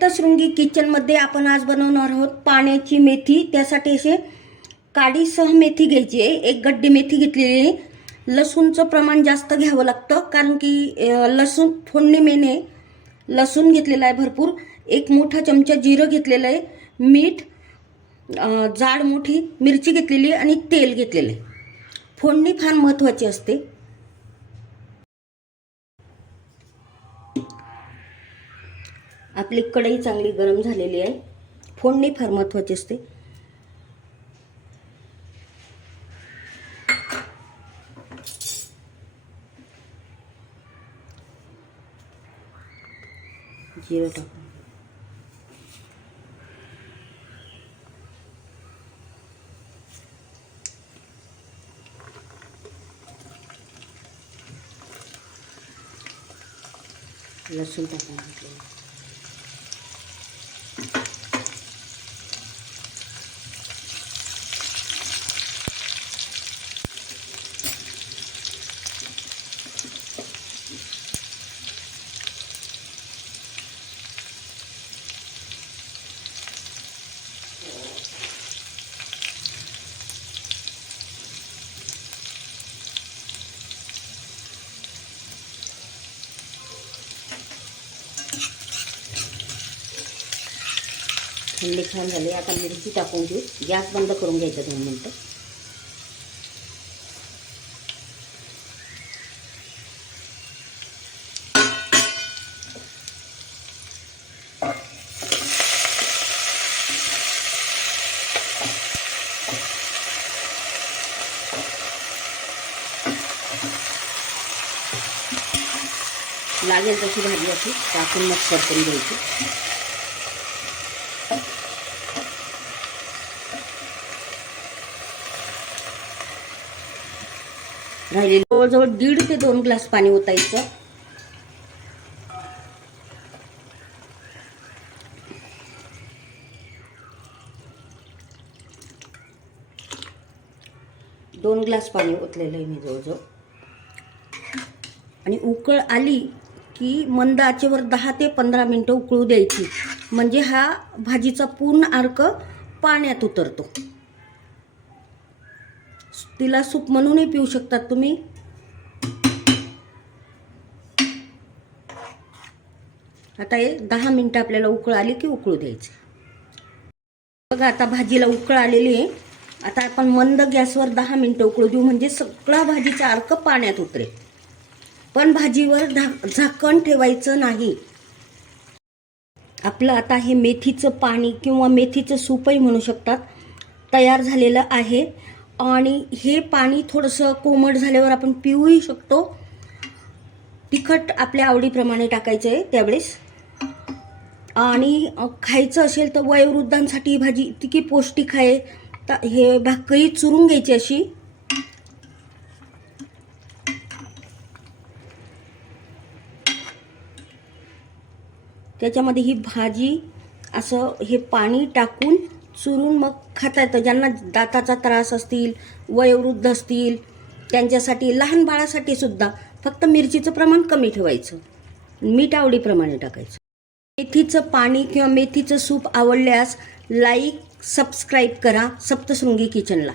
सप्तशृंगी किचनमध्ये आपण आज बनवणार आहोत पाण्याची मेथी. त्यासाठी असे काडीसह मेथी घ्यायची आहे. एक गड्डी मेथी घेतलेली आहे. लसूणचं प्रमाण जास्त घ्यावं लागतं कारण की लसूण फोडणी मेने लसूण घेतलेला आहे भरपूर. एक मोठा चमचा जिरं घेतलेलं आहे. मीठ जाड मोठी मिरची घेतलेली आहे आणि तेल घेतलेलं आहे. फोडणी फार महत्त्वाची असते. आपली कढई चांगली गरम झालेली आहे. फोडणी फार महत्त्वाची असते. जिरं टाकून. लसूण टाकून Thank you. थंडी छान झाली. आता मिरची टाकून घेऊ गॅस बंद करून घ्यायचा दोन मिनटं. लागेल तशी भाजी अशी. टाकून मग करून घ्यायची. राहिलेलं जवळजवळ दीड ते दोन ग्लास पाणी ओतायचं. दोन ग्लास पाणी ओतलेलं आहे मी जवळजवळ. आणि उकळ आली की मंद आचेवर दहा ते पंधरा मिनटं उकळू द्यायची. म्हणजे हा भाजीचा पूर्ण अर्क पाण्यात उतरतो. तिला सूप म्हणूनही पिऊ शकतात तुम्ही. आता हे दहा मिनटं आपल्याला उकळ आली की उकळू द्यायची. बघा आता भाजीला उकळ आलेली आहे. आता आपण मंद गॅसवर दहा मिनटं उकळू देऊ म्हणजे सगळा भाजीचा अर्क पाण्यात उतरेल. पण भाजीवर धा झाकण ठेवायचं नाही. आपलं आता हे मेथीचं पाणी किंवा मेथीचं सूपही म्हणू शकतात तयार झालेलं आहे. आणि हे पाणी थोडंसं कोमट झाल्यावर आपण पिऊही शकतो. तिखट आपल्या आवडीप्रमाणे टाकायचं आहे त्यावेळेस. आणि खायचं असेल तर वयोवृद्धांसाठी ही भाजी इतकी पौष्टिक आहे. तर हे भाकरी चुरून घ्यायची अशी. त्याच्यामध्ये ही भाजी असं हे पाणी टाकून चुरून मग खाता येतं. ज्यांना दाताचा त्रास असतील वयोवृद्ध असतील त्यांच्यासाठी लहान बाळासाठी सुद्धा फक्त मिरचीचं प्रमाण कमी ठेवायचं. मीठ आवडीप्रमाणे टाकायचं. मेथीचं पाणी किंवा मेथीचं सूप आवडल्यास लाईक सबस्क्राईब करा. सप्तशृंगी किचनला.